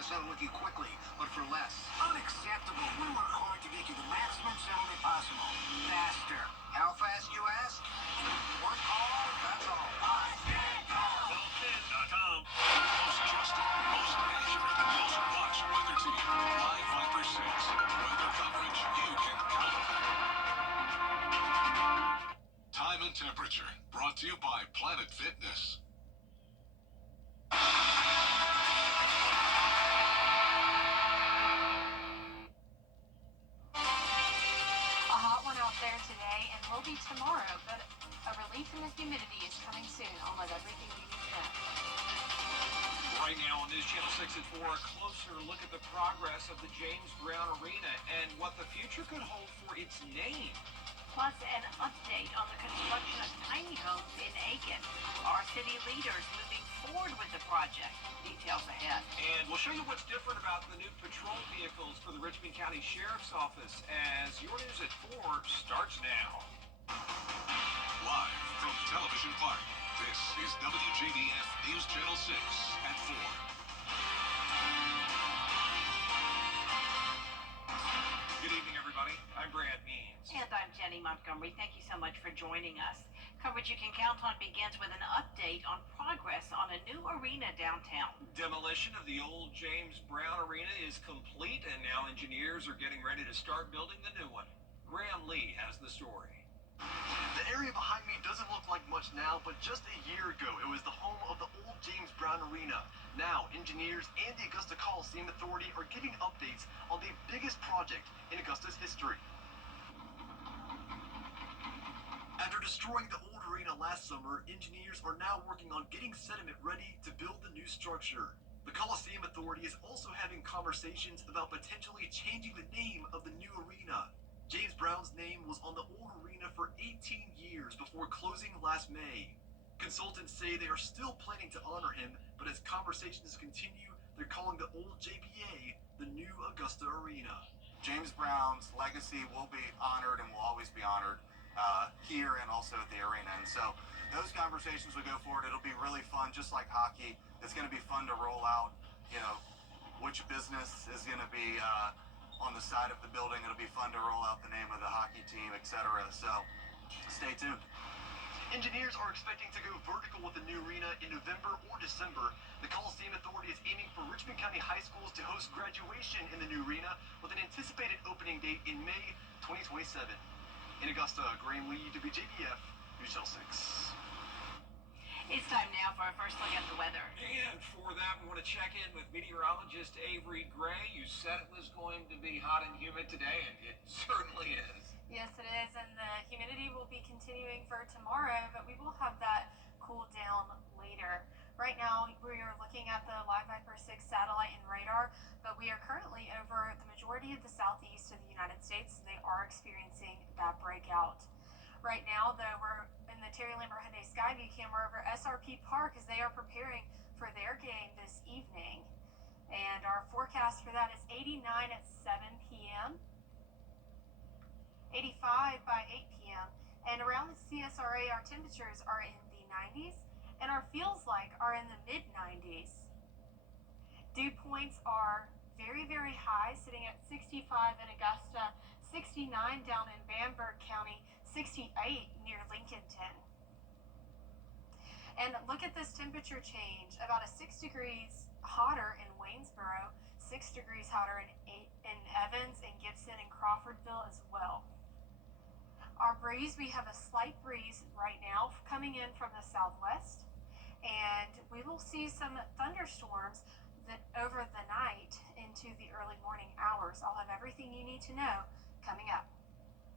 us out with you quickly, but for less. Unacceptable. We work hard to get you the maximum settlement possible. Faster. How fast, you ask? Work hard, that's all. Ballfin.com. Most trusted, most accurate, most watched weather team. Live Viper 6. Weather coverage you can count on. Time and temperature. Brought to you by Planet Fitness. There today and will be tomorrow, but a relief in the humidity is coming soon. I'll have everything you need to know. Right now on News Channel 6 at 4, a closer look at the progress of the James Brown Arena and what the future could hold for its name. Plus an update on the construction of tiny homes in Aiken. Our city leaders moving forward with the project. Details ahead. And we'll show you what's different about the new patrol vehicles for the Richmond County Sheriff's Office as your News at 4 starts now. Live from Television Park, this is WJBF News Channel 6 at 4. Good evening, everybody. I'm Brad Means. And I'm Jenny Montgomery. Thank you so much for joining us. Coverage you can count on begins with an update on progress on a new arena downtown. Demolition of the old James Brown Arena is complete, and now engineers are getting ready to start building the new one. Graham Lee has the story. The area behind me doesn't look like much now, but just a year ago, it was the home of the old James Brown Arena. Now, engineers and the Augusta Coliseum Authority are giving updates on the biggest project in Augusta's history. After destroying the old arena last summer, engineers are now working on getting sediment ready to build the new structure. The Coliseum Authority is also having conversations about potentially changing the name of the new arena. James Brown's name was on the old arena for 18 years before closing last May. Consultants say they are still planning to honor him, but as conversations continue, they're calling the old JBA the new Augusta Arena. James Brown's legacy will be honored and will always be honored here and also at the arena. And so those conversations will go forward. It'll be really fun, just like hockey. It's going to be fun to roll out, which business is going to be on the side of the building. It'll be fun to roll out the name of the hockey team, etc. So stay tuned. Engineers are expecting to go vertical with the new arena in November or December. The Coliseum Authority is aiming for Richmond County high schools to host graduation in the new arena with an anticipated opening date in May 2027. In Augusta, Graham Lee, WJBF, News Channel 6. It's time now for our first look at the weather. And for that, we want to check in with meteorologist Avery Gray. You said it was going to be hot and humid today, and it certainly is. Yes, it is, and the humidity will be continuing for tomorrow, but we will have that cool down later. Right now, we are looking at the Live Viper 6 satellite and radar, but we are currently over the majority of the southeast of the United States. They are experiencing that breakout. Right now, though, we're in the Terry Lambert Hyundai Skyview camera over SRP Park as they are preparing for their game this evening. And our forecast for that is 89 at 7 p.m., 85 by 8 p.m., and around the CSRA, our temperatures are in the 90s, and our feels like are in the mid-90s. Dew points are very, very high, sitting at 65 in Augusta, 69 down in Bamberg County, 68 near Lincolnton. And look at this temperature change, about a 6 degrees hotter in Waynesboro, 6 degrees hotter in Evans and Gibson and Crawfordville as well. Our breeze, we have a slight breeze right now coming in from the southwest, and we will see some thunderstorms that over the night into the early morning hours. I'll have everything you need to know coming up.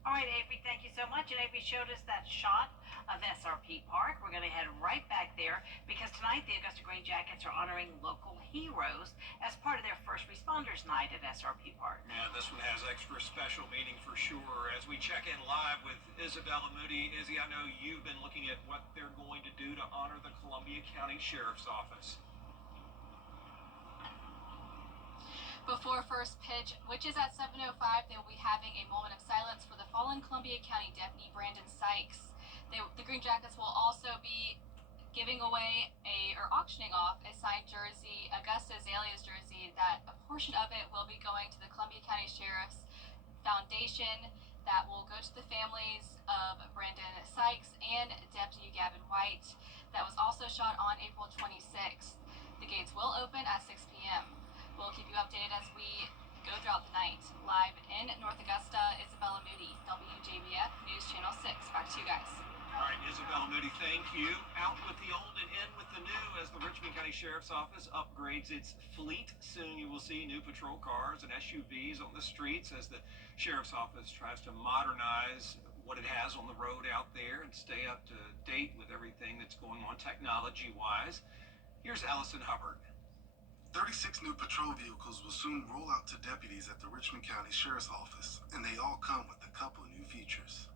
All right, Avery, thank you so much. And Avery showed us that shot of SRP Park. We're going to head right back there because tonight the Augusta Green Jackets are honoring local heroes as part of their first responders night at SRP Park. Yeah, this one has extra special meaning for sure. As we check in live with Isabella Moody. Izzy, I know you've been looking at what they're going to do to honor the Columbia County Sheriff's Office. Before first pitch, which is at 7:05, they will be having a moment of silence for the fallen Columbia County Deputy Brandon Sykes. The Green Jackets will also be giving away or auctioning off a signed jersey, Augusta Azalea's jersey, that a portion of it will be going to the Columbia County Sheriff's Foundation that will go to the families of Brandon Sykes and Deputy Gavin White that was also shot on April 26th. The gates will open at 6 p.m. We'll keep you updated as we go throughout the night. Live in North Augusta, Isabella Moody, WJBF News Channel 6. Back to you guys. All right, Isabella Moody, thank you. Out with the old and in with the new as the Richmond County Sheriff's Office upgrades its fleet. Soon you will see new patrol cars and SUVs on the streets as the Sheriff's Office tries to modernize what it has on the road out there and stay up to date with everything that's going on technology-wise. Here's Allison Hubbard. 36 new patrol vehicles will soon roll out to deputies at the Richmond County Sheriff's Office, and they all come with a couple new features.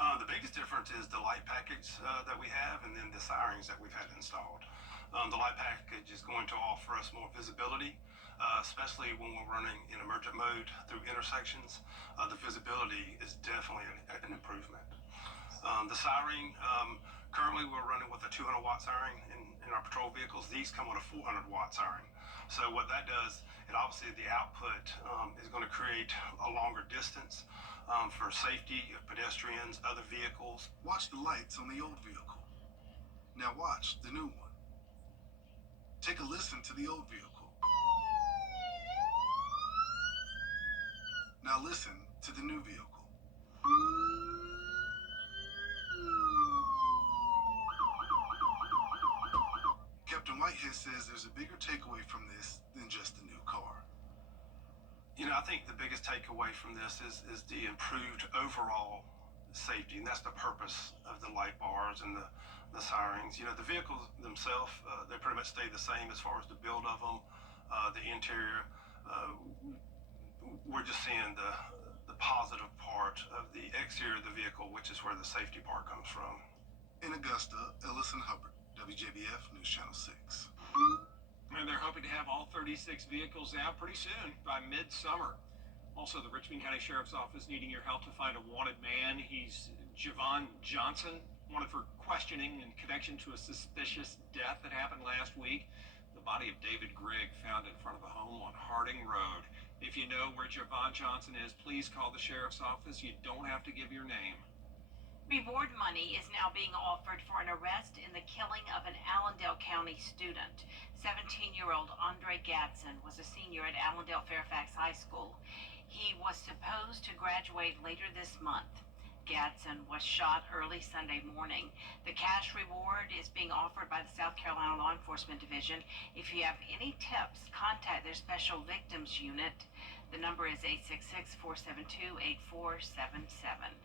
The biggest difference is the light package that we have, and then the sirens that we've had installed. The light package is going to offer us more visibility, especially when we're running in emergent mode through intersections. The visibility is definitely an improvement. The siren, currently we're running with a 200-watt siren in our patrol vehicles. These come with a 400-watt siren. So what that does, it obviously the output is going to create a longer distance for safety of pedestrians, other vehicles. Watch the lights on the old vehicle. Now watch the new one. Take a listen to the old vehicle. Now listen to the new vehicle. Captain Whitehead says there's a bigger takeaway from this than just the new car. You know, I think the biggest takeaway from this is the improved overall safety, and that's the purpose of the light bars and the sirens. You know, the vehicles themselves, they pretty much stay the same as far as the build of them, the interior. We're just seeing the positive part of the exterior of the vehicle, which is where the safety part comes from. In Augusta, Ellison Hubbard, WJBF News Channel 6. And they're hoping to have all 36 vehicles out pretty soon, by midsummer. Also, the Richmond County Sheriff's Office needing your help to find a wanted man. He's Javon Johnson, wanted for questioning in connection to a suspicious death that happened last week. The body of David Grigg found in front of a home on Harding Road. If you know where Javon Johnson is, please call the Sheriff's Office. You don't have to give your name. Reward money is now being offered for an arrest in the killing of an Allendale County student. 17-year-old Andre Gadsden was a senior at Allendale Fairfax High School. He was supposed to graduate later this month. Gadsden was shot early Sunday morning. The cash reward is being offered by the South Carolina Law Enforcement Division. If you have any tips, contact their Special Victims Unit. The number is 866-472-8477.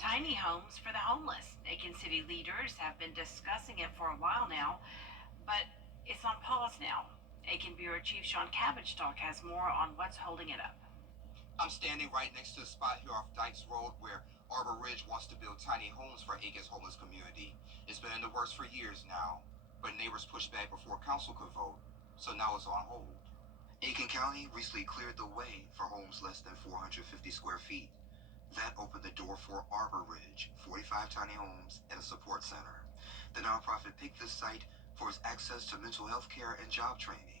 Tiny homes for the homeless. Aiken City leaders have been discussing it for a while now, but it's on pause now. Aiken Bureau Chief Sean Cabbage-Talk has more on what's holding it up. I'm standing right next to the spot here off Dykes Road where Arbor Ridge wants to build tiny homes for Aiken's homeless community. It's been in the works for years now, but neighbors pushed back before council could vote, so now it's on hold. Aiken County recently cleared the way for homes less than 450 square feet. That opened the door for Arbor Ridge, 45 tiny homes and a support center. The nonprofit picked this site for its access to mental health care and job training.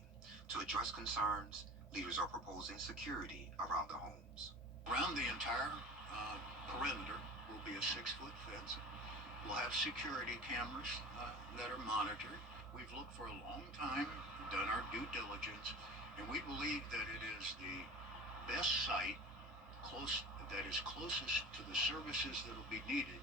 To address concerns, leaders are proposing security around the homes. Around the entire perimeter will be a 6-foot fence. We'll have security cameras that are monitored. We've looked for a long time, done our due diligence, and we believe that it is the best site that is closest to the services that will be needed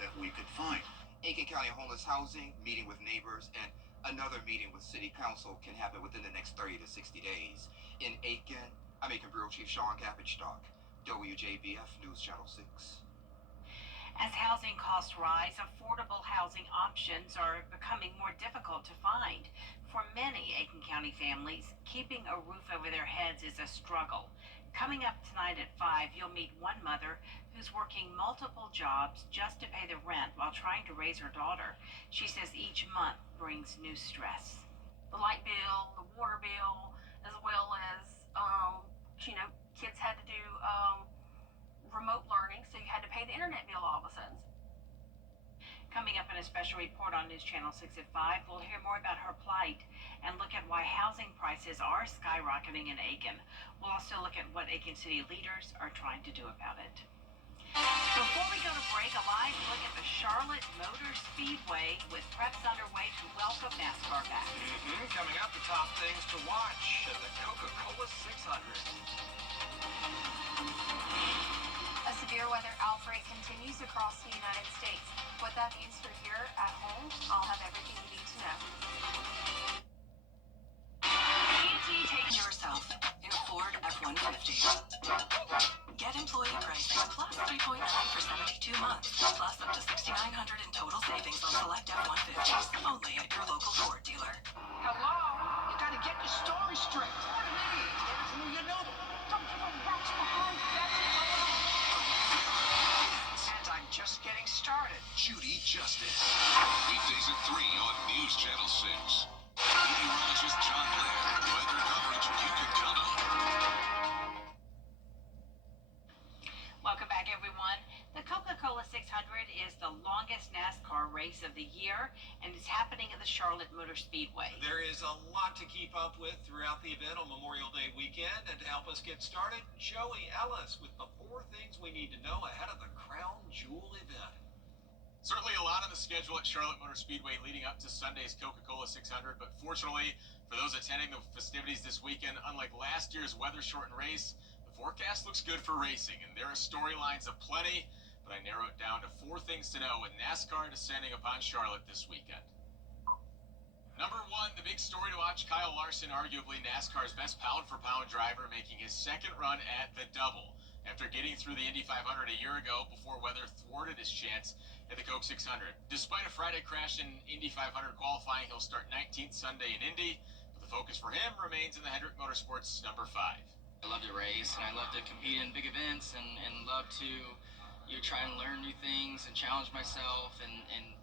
that we could find. Aiken County Homeless Housing, meeting with neighbors, and another meeting with City Council can happen within the next 30 to 60 days. In Aiken, I'm Aiken Bureau Chief Sean Cabbage-Talk, WJBF News Channel 6. As housing costs rise, affordable housing options are becoming more difficult to find. For many Aiken County families, keeping a roof over their heads is a struggle. Coming up tonight at 5, you'll meet one mother who's working multiple jobs just to pay the rent while trying to raise her daughter. She says each month brings new stress. The light bill, the water bill, as well as, kids had to do remote learning, so you had to pay the internet bill all of a sudden. Coming up in In a special report on News Channel 6 at 5, we'll hear more about her plight and look at why housing prices are skyrocketing in Aiken. We'll also look at what Aiken City leaders are trying to do about it. Before we go to break, a live look at the Charlotte Motor Speedway with preps underway to welcome NASCAR back. Coming up, the top things to watch at the Coca-Cola 600. A severe weather outbreak continues across the United States. What that means for here at home, I'll have everything you need to know. Easy, take yourself in a Ford F-150. Get employee pricing plus 3.9 for 72 months, plus up to $6,900 in total savings on select F-150s. Only at your local Ford dealer. Hello? You gotta get your story straight. What an idiot. Get it you know. Don't give a rat's behind. That's it. And I'm just getting started. Judy Justice. Weekdays at 3 on News Channel 6. Meteorologist John Blair. Weather coverage you can count on. Welcome back, everyone. The Coca-Cola 600 is the longest NASCAR race of the year, and it's happening at the Charlotte Motor Speedway. There is a lot to keep up with throughout the event on Memorial Day weekend, and to help us get started, Joey Ellis with the 4 things we need to know ahead of the Crown Jewel event. Certainly a lot on the schedule at Charlotte Motor Speedway leading up to Sunday's Coca-Cola 600, but fortunately for those attending the festivities this weekend, unlike last year's weather-shortened race, the forecast looks good for racing, and there are storylines aplenty, but I narrow it down to 4 things to know with NASCAR descending upon Charlotte this weekend. Number 1, the big story to watch, Kyle Larson, arguably NASCAR's best pound-for-pound driver, making his second run at the double. After getting through the Indy 500 a year ago before weather thwarted his chance at the Coke 600. Despite a Friday crash in Indy 500 qualifying, he'll start 19th Sunday in Indy, but the focus for him remains in the Hendrick Motorsports number 5. I love to race, and I love to compete in big events, and love to try and learn new things and challenge myself, and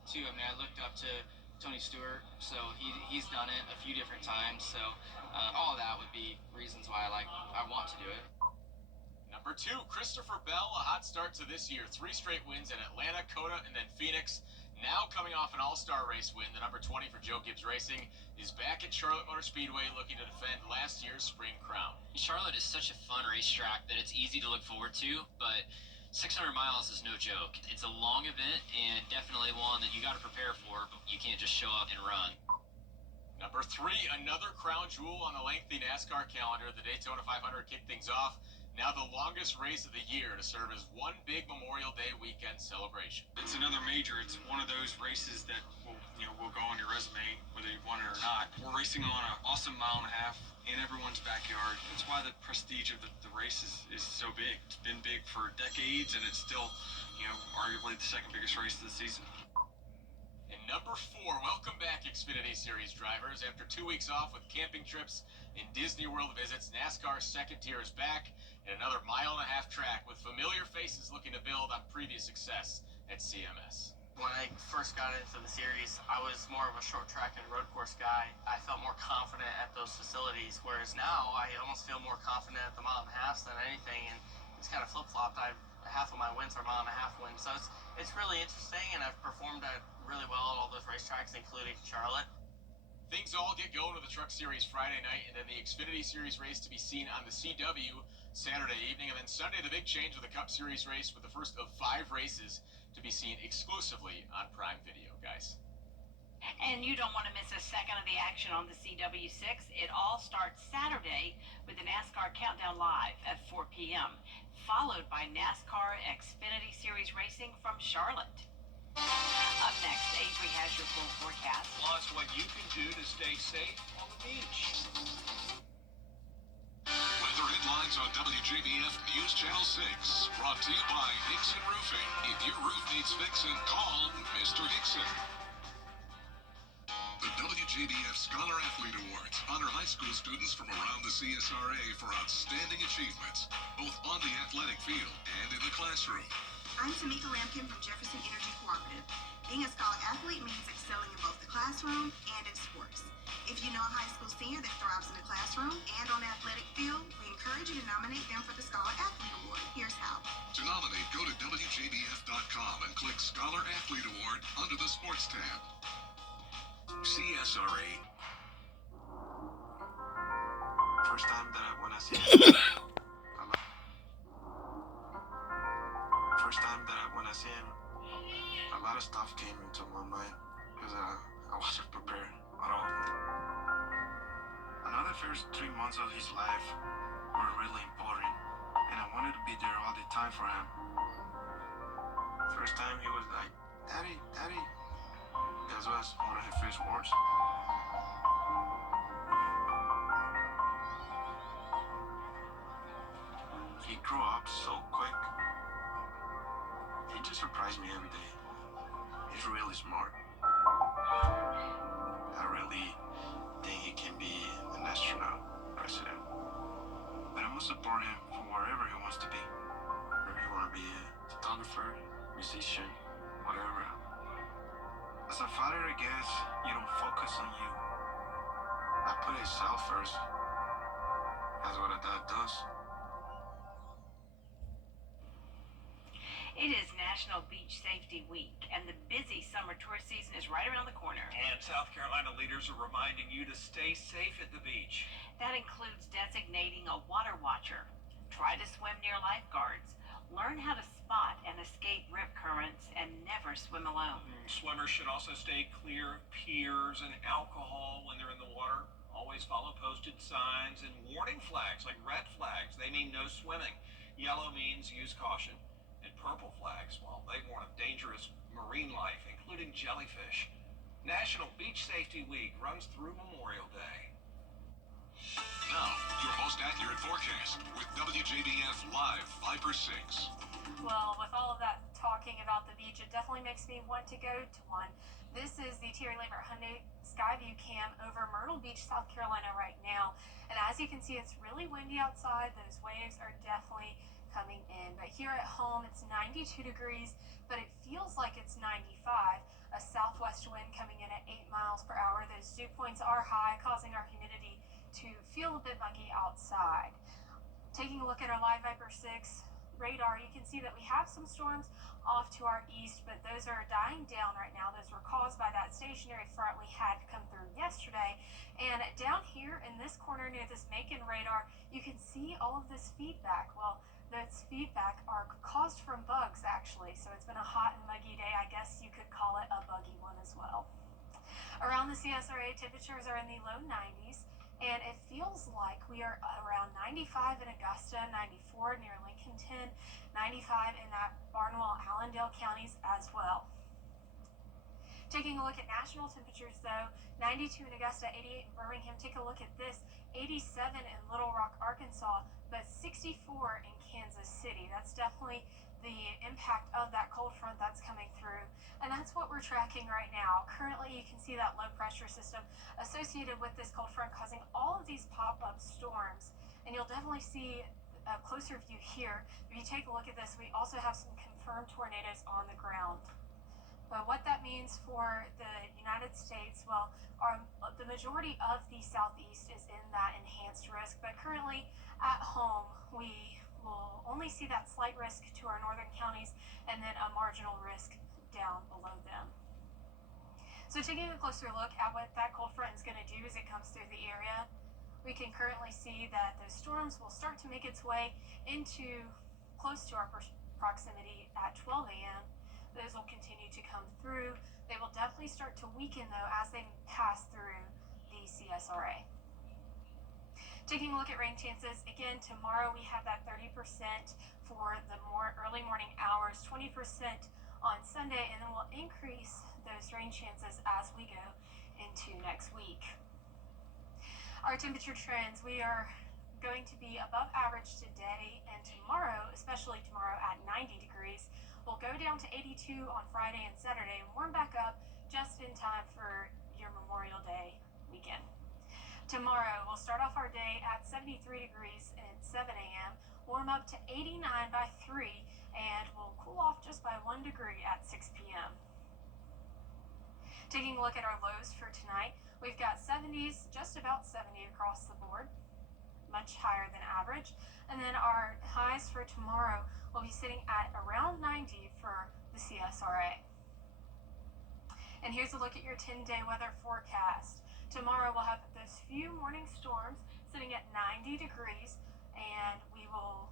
too, I mean, I looked up to Tony Stewart, so he's done it a few different times, so all of that would be reasons why I want to do it. Number 2, Christopher Bell, a hot start to this year. 3 straight wins in Atlanta, Coda, and then Phoenix. Now coming off an all-star race win, the number 20 for Joe Gibbs Racing is back at Charlotte Motor Speedway looking to defend last year's spring crown. Charlotte is such a fun racetrack that it's easy to look forward to, but 600 miles is no joke. It's a long event and definitely one that you got to prepare for, but you can't just show up and run. Number 3, another crown jewel on the lengthy NASCAR calendar. The Daytona 500 kicked things off. Now the longest race of the year to serve as one big Memorial Day weekend celebration. It's another major. It's one of those races that will go on your resume, whether you've won it or not. We're racing on an awesome mile and a half in everyone's backyard. That's why the prestige of the race is so big. It's been big for decades, and it's still, arguably the second biggest race of the season. And number 4, welcome back Xfinity Series drivers. After 2 weeks off with camping trips and Disney World visits, NASCAR's second tier is back at another mile-and-a-half track with familiar faces looking to build on previous success at CMS. When I first got into the series, I was more of a short track and road course guy. I felt more confident at those facilities, whereas now I almost feel more confident at the mile and a half than anything, and it's kind of flip-flopped. Half of my wins are mile-and-a-half wins, so it's really interesting, and I've performed really well at all those racetracks, including Charlotte. Things all get going with the Truck Series Friday night, and then the Xfinity Series race to be seen on the CW Saturday evening, and then Sunday the big change with the Cup Series race with the first of 5 races to be seen exclusively on Prime Video, guys. And you don't want to miss a second of the action on the CW6. It all starts Saturday with the NASCAR Countdown Live at 4 p.m., followed by NASCAR Xfinity Series racing from Charlotte. Up next, Avery has your full forecast. Plus, what you can do to stay safe on the beach. Weather headlines on WJBF News Channel 6. Brought to you by Hickson Roofing. If your roof needs fixing, call Mr. Hickson. The WJBF Scholar Athlete Awards honor high school students from around the CSRA for outstanding achievements, both on the athletic field and in the classroom. I'm Tamika Lampkin from Jefferson Energy Cooperative. Being a Scholar Athlete means excelling in both the classroom and in sports. If you know a high school senior that thrives in the classroom and on the athletic field, we encourage encourage you to nominate them for the Scholar Athlete Award. Here's how. To nominate, go to WJBF.com and click Scholar Athlete Award under the Sports tab. CSRA. First time that when I see first time that when I see him, a lot of stuff came into my mind because I wasn't prepared at all. I know the first 3 months of his life were really important, and I wanted to be there all the time for him. First time he was like, "Daddy, Daddy." That was one of his first words. He grew up so quick. He just surprised me every day. He's really smart. I really think he can be an astronaut, president. But I must support him for wherever he wants to be. Whether he want to be a photographer, musician, whatever. As a father, I guess you don't focus on you. I put himself first. That's what a dad does. It is National Beach Safety Week, and the busy summer tour season is right around the corner. And South Carolina leaders are reminding you to stay safe at the beach. That includes designating a water watcher, try to swim near lifeguards, learn how to spot and escape rip currents, and never swim alone. Swimmers should also stay clear of piers and alcohol when they're in the water. Always follow posted signs and warning flags, like red flags. They mean no swimming. Yellow means use caution. And purple flags, well, they warn of dangerous marine life, including jellyfish. National Beach Safety Week runs through Memorial Day. Now, your most accurate forecast with WJBF Live 5 or 6. Well, with all of that talking about the beach, it definitely makes me want to go to one. This is the Terry Lambert Hyundai Skyview Cam over Myrtle Beach, South Carolina right now. And as you can see, it's really windy outside. Those waves are definitely coming in. But here at home, it's 92 degrees, but it feels like it's 95. A southwest wind coming in at 8 miles per hour. Those dew points are high, causing our humidity to feel a bit muggy outside. Taking a look at our Live Viper 6 radar, you can see that we have some storms off to our east, but those are dying down right now. Those were caused by that stationary front we had come through yesterday. And down here in this corner near this Macon radar, you can see all of this feedback. Well, those feedback are caused from bugs, actually. So it's been a hot and muggy day. I guess you could call it a buggy one as well. Around the CSRA, temperatures are in the low 90s, and it feels like we are around 95 in Augusta, 94 near Lincolnton, 95 in that Barnwell-Allendale counties as well. Taking a look at national temperatures, though, 92 in Augusta, 88 in Birmingham. Take a look at this, 87 in Little Rock, Arkansas, but 64 in Kansas City. That's definitely the impact of that cold front that's coming through. And that's what we're tracking right now. Currently, you can see that low pressure system associated with this cold front causing all of these pop-up storms. And you'll definitely see a closer view here. If you take a look at this, we also have some confirmed tornadoes on the ground. But what that means for the United States, well, the majority of the southeast is in that enhanced risk, but currently at home, we will only see that slight risk to our northern counties and then a marginal risk down below them. So taking a closer look at what that cold front is going to do as it comes through the area, we can currently see that those storms will start to make its way into close to our proximity at 12 a.m. Those will continue to come through. They will definitely start to weaken, though, as they pass through the CSRA. Taking a look at rain chances, again, tomorrow we have that 30% for the early morning hours, 20% on Sunday, and then we'll increase those rain chances as we go into next week. Our temperature trends, we are going to be above average today and tomorrow, especially tomorrow at 90 degrees. We'll go down to 82 on Friday and Saturday and warm back up just in time for your Memorial Day weekend. Tomorrow, we'll start off our day at 73 degrees at 7 a.m., warm up to 89 by 3, and we'll cool off just by 1 degree at 6 p.m. Taking a look at our lows for tonight, we've got 70s, just about 70 across the board. much higher than average. And then our highs for tomorrow will be sitting at around 90 for the CSRA. And here's a look at your 10-day weather forecast. Tomorrow we'll have those few morning storms sitting at 90 degrees, and we will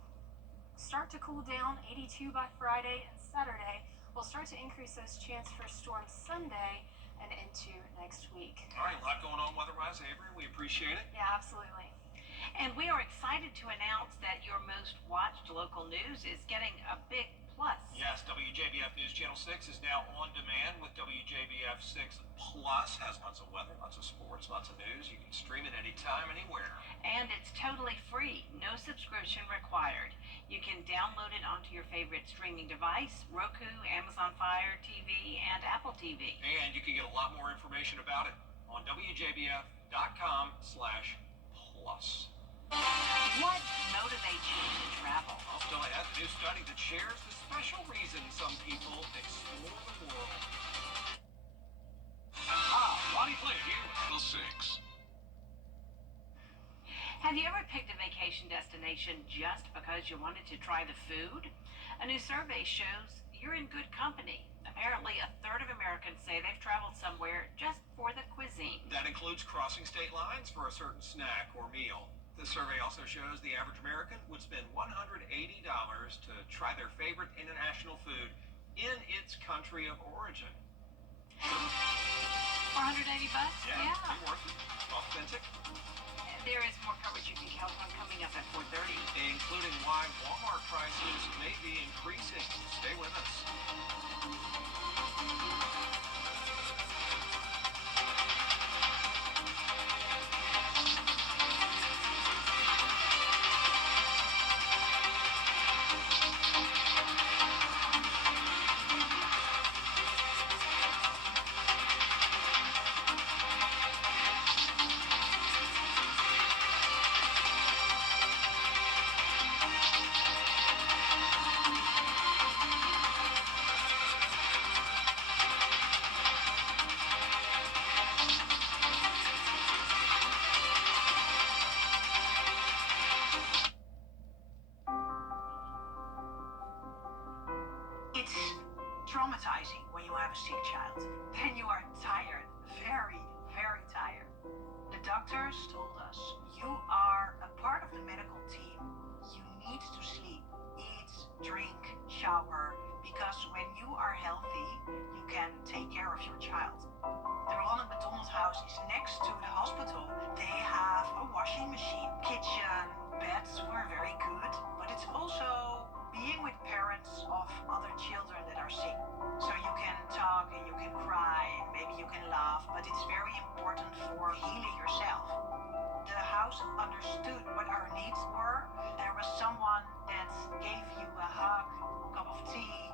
start to cool down 82 by Friday and Saturday. We'll start to increase those chances for storms Sunday and into next week. All right, a lot going on weather-wise, Avery. We appreciate it. Yeah, absolutely. And we are excited to announce that your most watched local news is getting a big plus. Yes, WJBF News Channel 6 is now on demand with WJBF 6 Plus. Has lots of weather, lots of sports, lots of news. You can stream it anytime, anywhere. And it's totally free, no subscription required. You can download it onto your favorite streaming device, Roku, Amazon Fire TV, and Apple TV. And you can get a lot more information about it on WJBF.com/plus. What motivates you to travel? I'll still add the new study that shares the special reason some people explore the world. Ronnie Flynn here with The 6. Have you ever picked a vacation destination just because you wanted to try the food? A new survey shows you're in good company. Apparently, a third of Americans say they've traveled somewhere just for the cuisine. That includes crossing state lines for a certain snack or meal. The survey also shows the average American would spend $180 to try their favorite international food in its country of origin. 480 bucks? Yeah. Pretty worth it. Authentic. There is more coverage you can count on coming up at 4:30. Including why Walmart prices may be increasing. Stay with us. It's traumatizing when you have a sick child. Then you are tired, very, very tired. The doctors told us you are a part of the medical team. You need to sleep, eat, drink, shower, because when you are healthy, you can take care of your child. The Ronald McDonald House is next to the hospital. They have a washing machine, kitchen, beds were very good, but it's also being with parents of other children that are sick. So you can talk and you can cry and maybe you can laugh, but it's very important for healing yourself. The house understood what our needs were. There was someone that gave you a hug, a cup of tea,